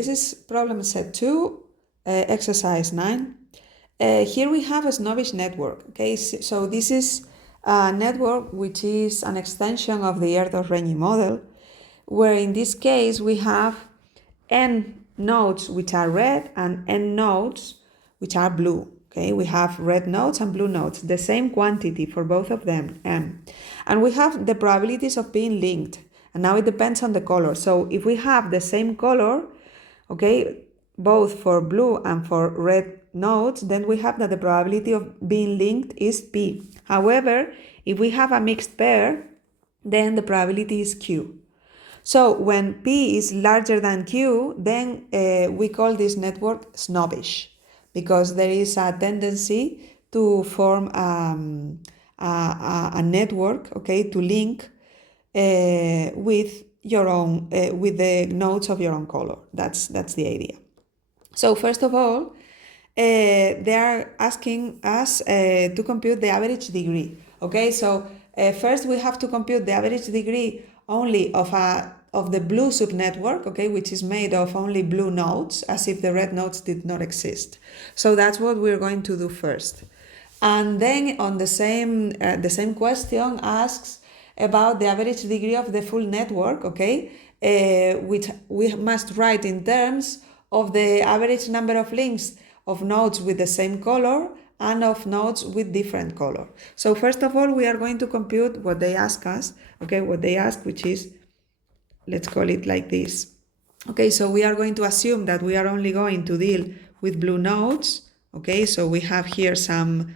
This is problem set 2, exercise 9. Here we have a snobbish network. Okay, so this is a network which is an extension of the Erdős-Rényi model, where in this case we have n nodes which are red and n nodes which are blue. Okay, we have red nodes and blue nodes, the same quantity for both of them, m. And we have the probabilities of being linked. And now it depends on the color. So if we have the same color, okay, both for blue and for red nodes, then we have that the probability of being linked is P. However, if we have a mixed pair, then the probability is Q. So when P is larger than Q, then we call this network snobbish, because there is a tendency to form a network, okay, to link with your own, with the nodes of your own color. That's the idea. So first of all, they are asking us to compute the average degree. Okay, so first we have to compute the average degree only of the blue subnetwork, okay, which is made of only blue nodes, as if the red nodes did not exist. So that's what we're going to do first. And then on the same question asks about the average degree of the full network, okay, which we must write in terms of the average number of links of nodes with the same color and of nodes with different color. So first of all, we are going to compute what they ask us, okay, what they ask, which is, let's call it like this. Okay, so we are going to assume that we are only going to deal with blue nodes. Okay, so we have here some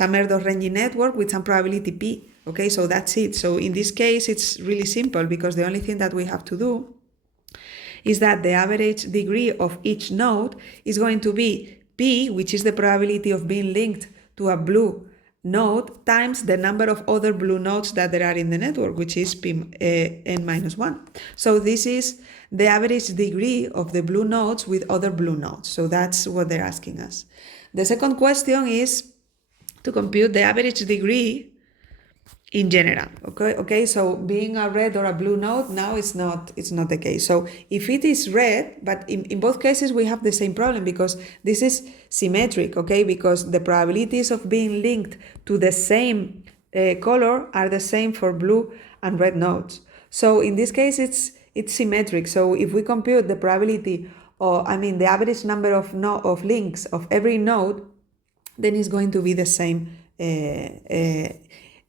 Erdős-Rényi network with some probability P. Okay, so that's it. So in this case, it's really simple, because the only thing that we have to do is that the average degree of each node is going to be P, which is the probability of being linked to a blue node, times the number of other blue nodes that there are in the network, which is P n minus 1. So this is the average degree of the blue nodes with other blue nodes. So that's what they're asking us. The second question is to compute the average degree in general. Okay, so being a red or a blue node, now it's not the case. So if it is red, but in both cases we have the same problem, because this is symmetric, okay, because the probabilities of being linked to the same color are the same for blue and red nodes. So in this case it's symmetric. So if we compute the probability, or the average number of links of every node, then it's going to be the same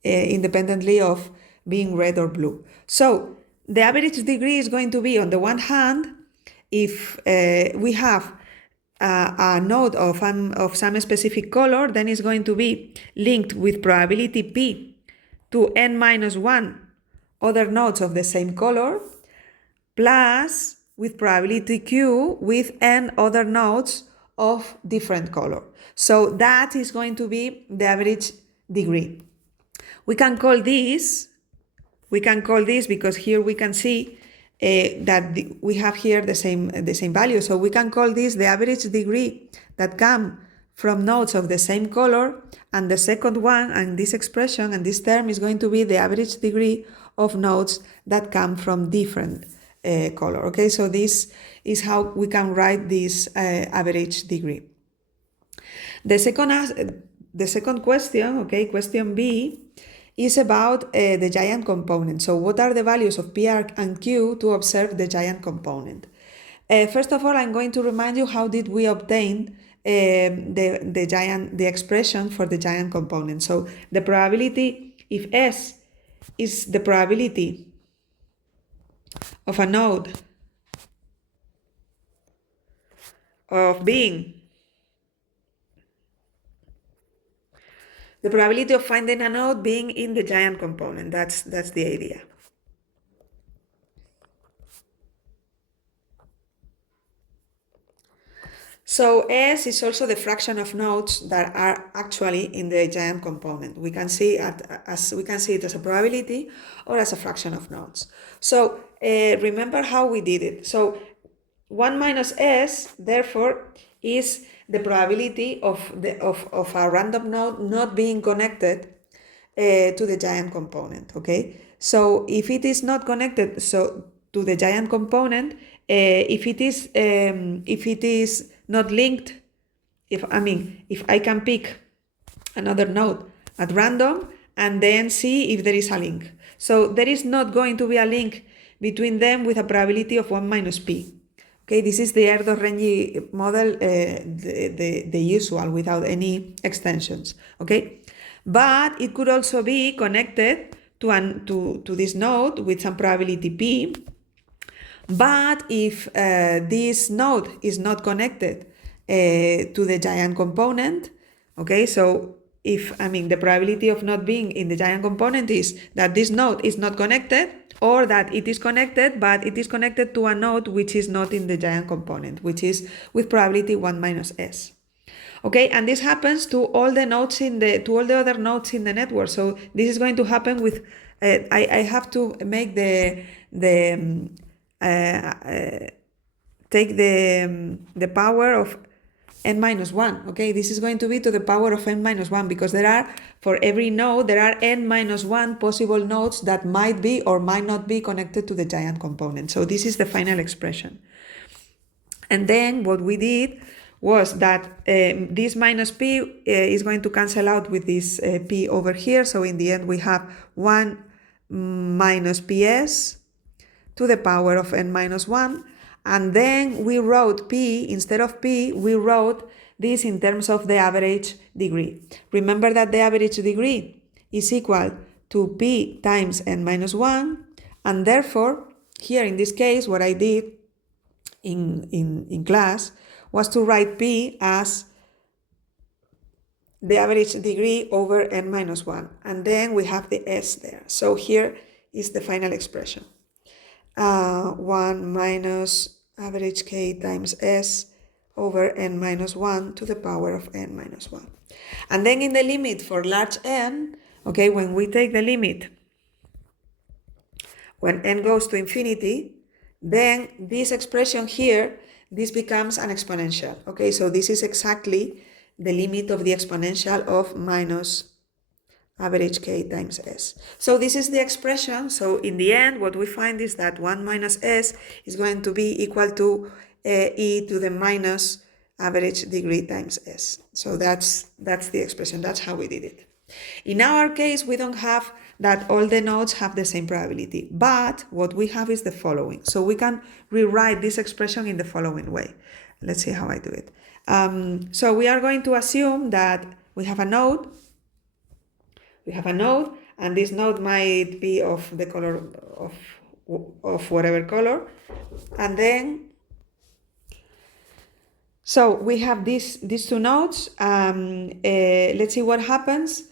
independently of being red or blue. So the average degree is going to be, on the one hand, if we have a node of some specific color, then it's going to be linked with probability P to n minus 1 other nodes of the same color, plus with probability Q with n other nodes of different color. So that is going to be the average degree. We can call this because here we can see that we have here the same value. So we can call this the average degree that come from nodes of the same color, and the second one, and this expression and this term, is going to be the average degree of nodes that come from different color. Okay, so this is how we can write this average degree. The second question, okay, question B, is about the giant component. So what are the values of P and Q to observe the giant component? First of all, I'm going to remind you how did we obtain the expression for the giant component. So the probability, if S is the probability of a node of being, the probability of finding a node being in the giant component, that's the idea. So S is also the fraction of nodes that are actually in the giant component. We can see it as a probability or as a fraction of nodes. So remember how we did it. So 1 minus S, therefore, is the probability of a random node not being connected to the giant component. Okay. So if it is not connected, so to the giant component, if it is not linked, if I can pick another node at random and then see if there is a link. So there is not going to be a link between them with a probability of 1 minus p. Okay, this is the Erdős-Rényi model, the usual, without any extensions. Okay, but it could also be connected to this node with some probability p. But if this node is not connected to the giant component, okay, so if the probability of not being in the giant component is that this node is not connected, or that it is connected, but it is connected to a node which is not in the giant component, which is with probability 1 minus s. Okay, and this happens to all the nodes to all the other nodes in the network. So this is going to happen with I have to make take the power of n minus 1. Okay, this is going to be to the power of n minus 1, because for every node there are n minus 1 possible nodes that might be or might not be connected to the giant component. So this is the final expression. And then what we did was that this minus p is going to cancel out with this p over here. So in the end we have 1 minus ps to the power of n minus 1. And then we wrote p, instead of p, we wrote this in terms of the average degree. Remember that the average degree is equal to p times n minus 1. And therefore, here in this case, what I did in class was to write p as the average degree over n minus 1. And then we have the s there. So here is the final expression. 1 minus average k times s over n minus 1 to the power of n minus 1. And then in the limit for large n, okay, when we take the limit, when n goes to infinity, then this expression here, this becomes an exponential. Okay, so this is exactly the limit of the exponential of minus average k times s. So this is the expression. So in the end, what we find is that 1 minus s is going to be equal to e to the minus average degree times s. So that's the expression. That's how we did it. In our case, we don't have that all the nodes have the same probability, but what we have is the following. So we can rewrite this expression in the following way. Let's see how I do it. So we are going to assume that we have a node. And this node might be of the color of whatever color. And then, so we have these two nodes. Let's see what happens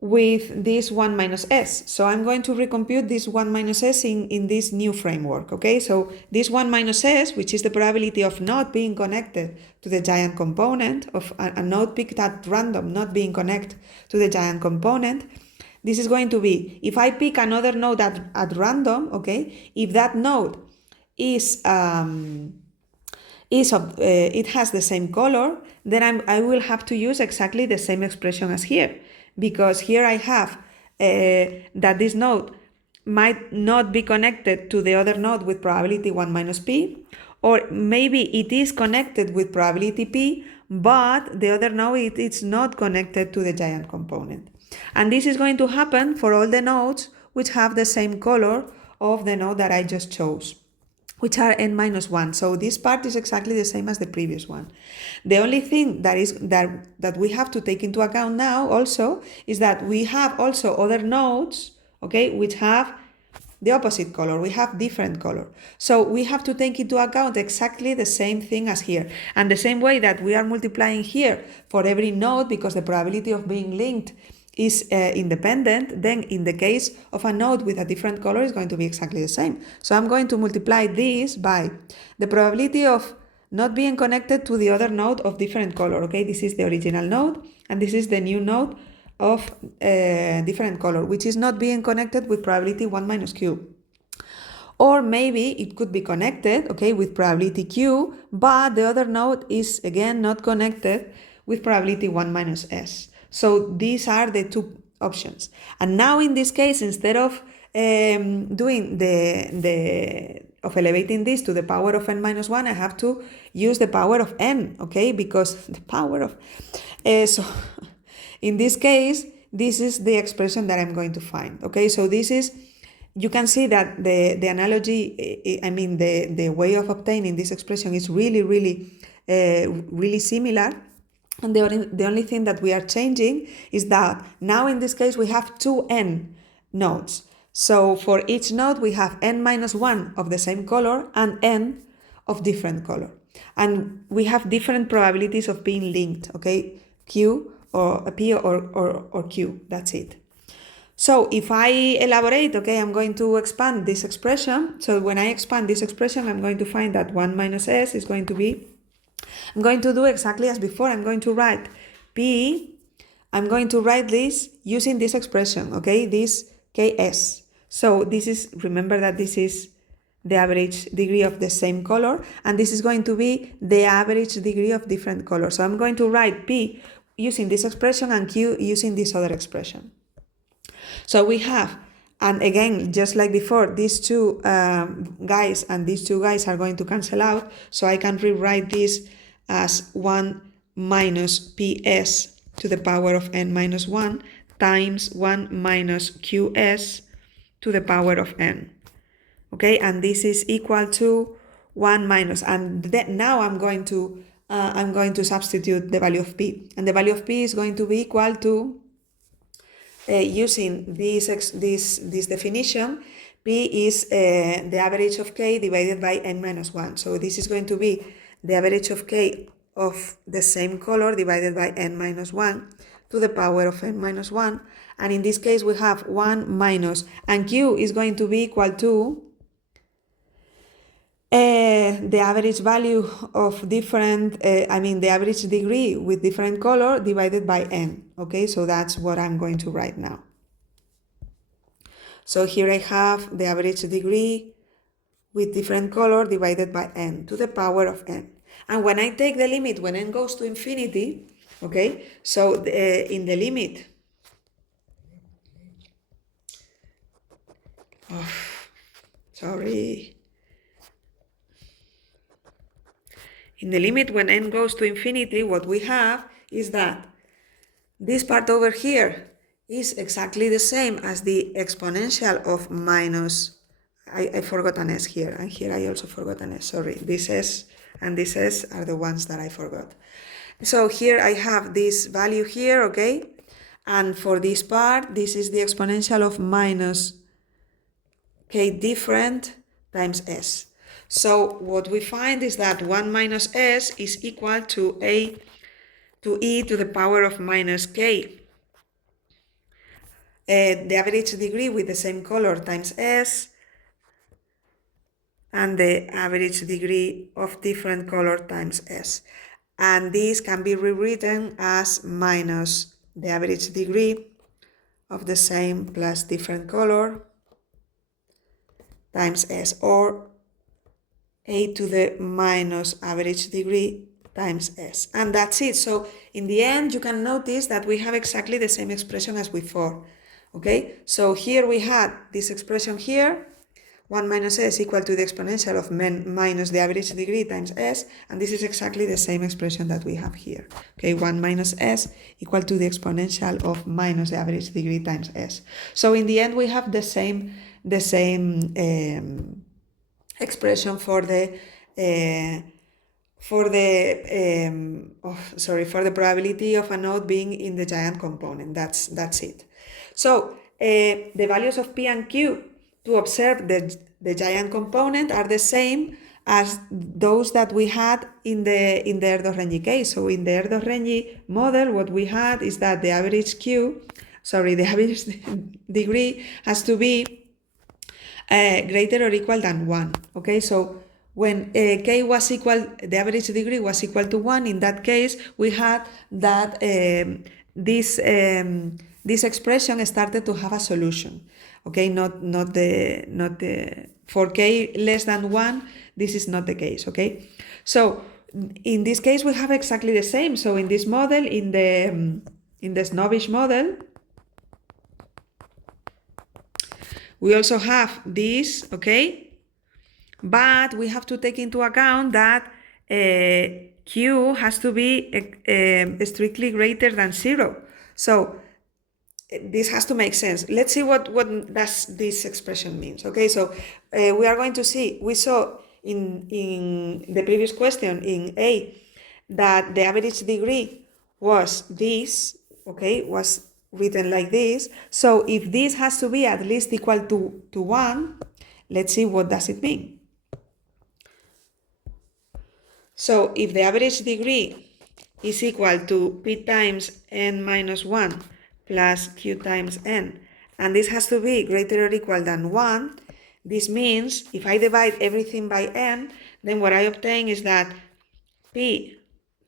with this 1 minus s. So I'm going to recompute this 1 minus s in this new framework, okay? So this 1 minus s, which is the probability of not being connected to the giant component, of a node picked at random not being connected to the giant component, this is going to be, if I pick another node at random, okay, if that node it has the same color, then I will have to use exactly the same expression as here. Because here I have that this node might not be connected to the other node with probability 1 minus p, or maybe it is connected with probability p, but the other node it's not connected to the giant component. And this is going to happen for all the nodes which have the same color of the node that I just chose, which are n minus 1. So this part is exactly the same as the previous one. The only thing that we have to take into account now also is that we have also other nodes, okay, which have the opposite color. We have different color. So we have to take into account exactly the same thing as here. And the same way that we are multiplying here for every node, because the probability of being linked is independent, then in the case of a node with a different color is going to be exactly the same. So I'm going to multiply this by the probability of not being connected to the other node of different color. Okay, this is the original node, and this is the new node of different color, which is not being connected with probability 1 minus q. Or maybe it could be connected, okay, with probability q, but the other node is again not connected with probability 1 minus s. So these are the two options. And now in this case, instead of doing of elevating this to the power of n minus 1, I have to use the power of n, okay? Because the power of... so in this case, this is the expression that I'm going to find, okay? So this is... You can see that the analogy, I mean, the way of obtaining this expression is really similar. And the only thing that we are changing is that now in this case we have two n nodes. So for each node we have n minus 1 of the same color and n of different color. And we have different probabilities of being linked, okay? Q or P or Q, that's it. So if I elaborate, okay, I'm going to expand this expression. So when I expand this expression, I'm going to find that 1 minus s is going to be, I'm going to do exactly as before. I'm going to write P, I'm going to write this using this expression, okay, this Ks. So this is, remember that this is the average degree of the same color, and this is going to be the average degree of different colors. So I'm going to write P using this expression and Q using this other expression. So we have, and again, just like before, these two guys and these two guys are going to cancel out. So I can rewrite this as 1 minus ps to the power of n minus 1 times 1 minus qs to the power of n. Okay, and this is equal to 1 minus, and now I'm going to substitute the value of p, and the value of p is going to be equal to, using this definition, p is the average of k divided by n minus 1. So this is going to be the average of k of the same color divided by n minus 1 to the power of n minus 1. And in this case we have 1 minus, and q is going to be equal to the average value of different, the average degree with different color divided by n. Okay, so that's what I'm going to write now. So here I have the average degree with different color divided by n to the power of n. And when I take the limit, when n goes to infinity, okay, so in the limit, in the limit when n goes to infinity, what we have is that this part over here is exactly the same as the exponential of minus, I forgot an s here, and here I also forgot an s, sorry, this s and this s are the ones that I forgot. So here I have this value here, okay, and for this part, this is the exponential of minus k different times s. So what we find is that 1 minus s is equal to e to the power of minus k. The average degree with the same color times s, and the average degree of different color times s. And this can be rewritten as minus the average degree of the same plus different color times s, or a to the minus average degree times s. And that's it. So in the end, you can notice that we have exactly the same expression as before. Okay, so here we had this expression here, 1 minus s equal to the exponential of minus the average degree times s, and this is exactly the same expression that we have here. Okay, 1 minus s equal to the exponential of minus the average degree times s. So in the end, we have the same expression for the probability of a node being in the giant component. That's it. So the values of p and q to observe the giant component are the same as those that we had in the Erdős-Rényi case. So in the Erdős-Rényi model, what we had is that the average degree has to be greater or equal than 1. Okay, so when k was equal, the average degree was equal to 1, in that case we had that this expression started to have a solution. Okay, not for k less than 1, this is not the case. Okay, so in this case we have exactly the same. So in this model, in the Snobbish model, We also have this, okay? But we have to take into account that Q has to be strictly greater than 0. So this has to make sense. Let's see what does this expression means. Okay, so we are going to see, we saw in the previous question in A that the average degree was this, okay, was written like this. So if this has to be at least equal to 1, let's see what does it mean. So if the average degree is equal to P times n minus 1 plus Q times n, and this has to be greater or equal than 1, this means if I divide everything by n, then what I obtain is that P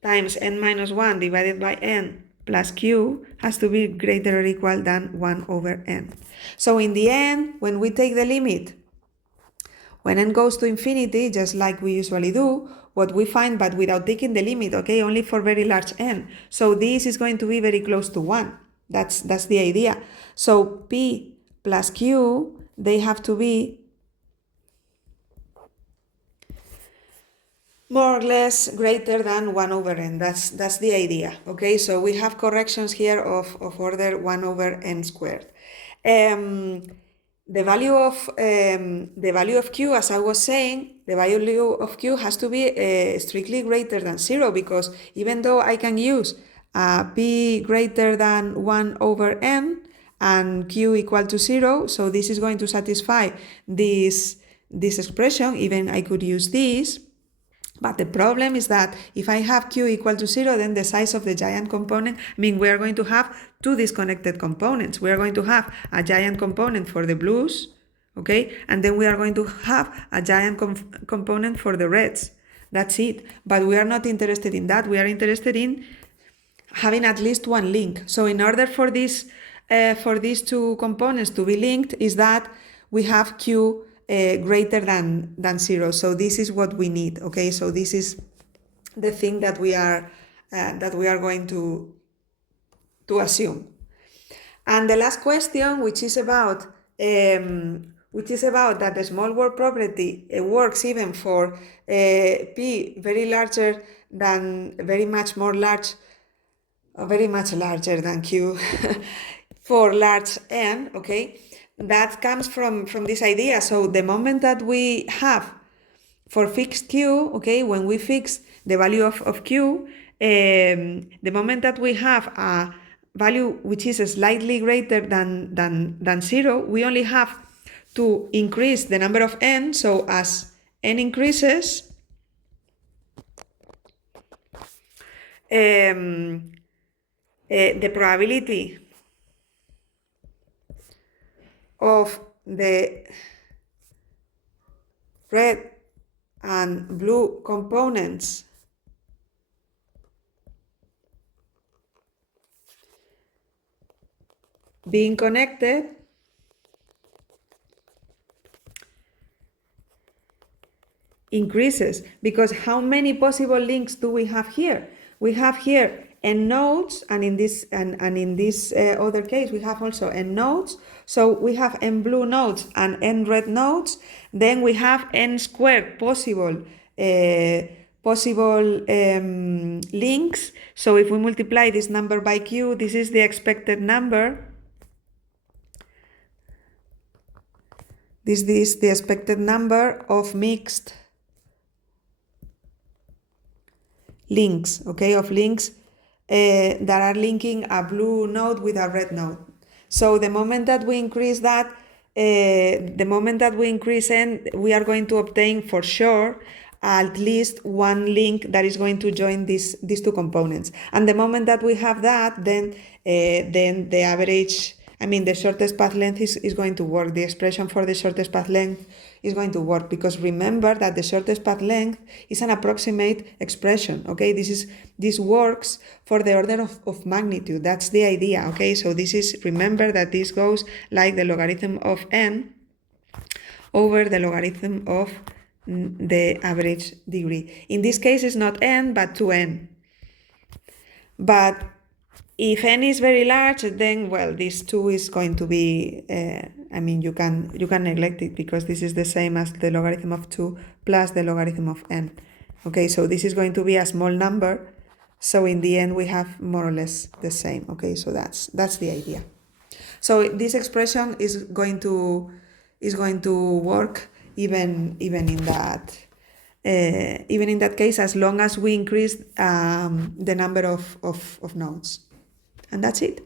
times n minus 1 divided by n plus Q has to be greater or equal than 1 over n. So in the end, when we take the limit, when n goes to infinity, just like we usually do, what we find, but without taking the limit, okay, only for very large n. So this is going to be very close to 1. That's the idea. So P plus Q, they have to be more or less greater than 1 over n. That's the idea, okay? So we have corrections here of order 1 over n squared. The value of Q, as I was saying, the value of Q has to be strictly greater than 0, because even though I can use P greater than 1 over n and Q equal to 0, so this is going to satisfy this expression, even I could use this. But the problem is that if I have Q equal to 0, then the size of the giant component, I mean, we are going to have two disconnected components. We are going to have a giant component for the blues, okay? And then we are going to have a giant component for the reds. That's it. But we are not interested in that. We are interested in having at least one link. So in order for these two components to be linked, is that we have Q greater than 0. So this is what we need, okay? So this is the thing that we are going to assume. And the last question, which is about that the small world property works even for P very larger than very much larger than Q for large n, okay? That comes from this idea. So the moment that we have for fixed Q, okay, when we fix the value of Q, the moment that we have a value which is slightly greater than 0, we only have to increase the number of n. So as n increases, the probability of the red and blue components being connected increases, because how many possible links do we have here? We have here n nodes, and in this other case we have also n nodes. So we have n blue nodes and n red nodes. Then we have n squared possible links. So if we multiply this number by Q, this is the expected number. This is the expected number of mixed links, okay, of links that are linking a blue node with a red node. So the moment that we increase that, the moment that we increase n, we are going to obtain for sure at least one link that is going to join these two components. And the moment that we have that, then the average, I mean, the shortest path length is going to work. The expression for the shortest path length is going to work, because remember that the shortest path length is an approximate expression, okay? This works for the order of magnitude. That's the idea, okay? So this is, remember that this goes like the logarithm of n over the logarithm of the average degree. In this case, it's not n, but 2n. But If n is very large, then well, this 2 is going to be, you can neglect it because this is the same as the logarithm of 2 plus the logarithm of n. Okay, so this is going to be a small number. So in the end, we have more or less the same. Okay, so that's the idea. So this expression is going to work even in that case, as long as we increase the number of nodes. And that's it.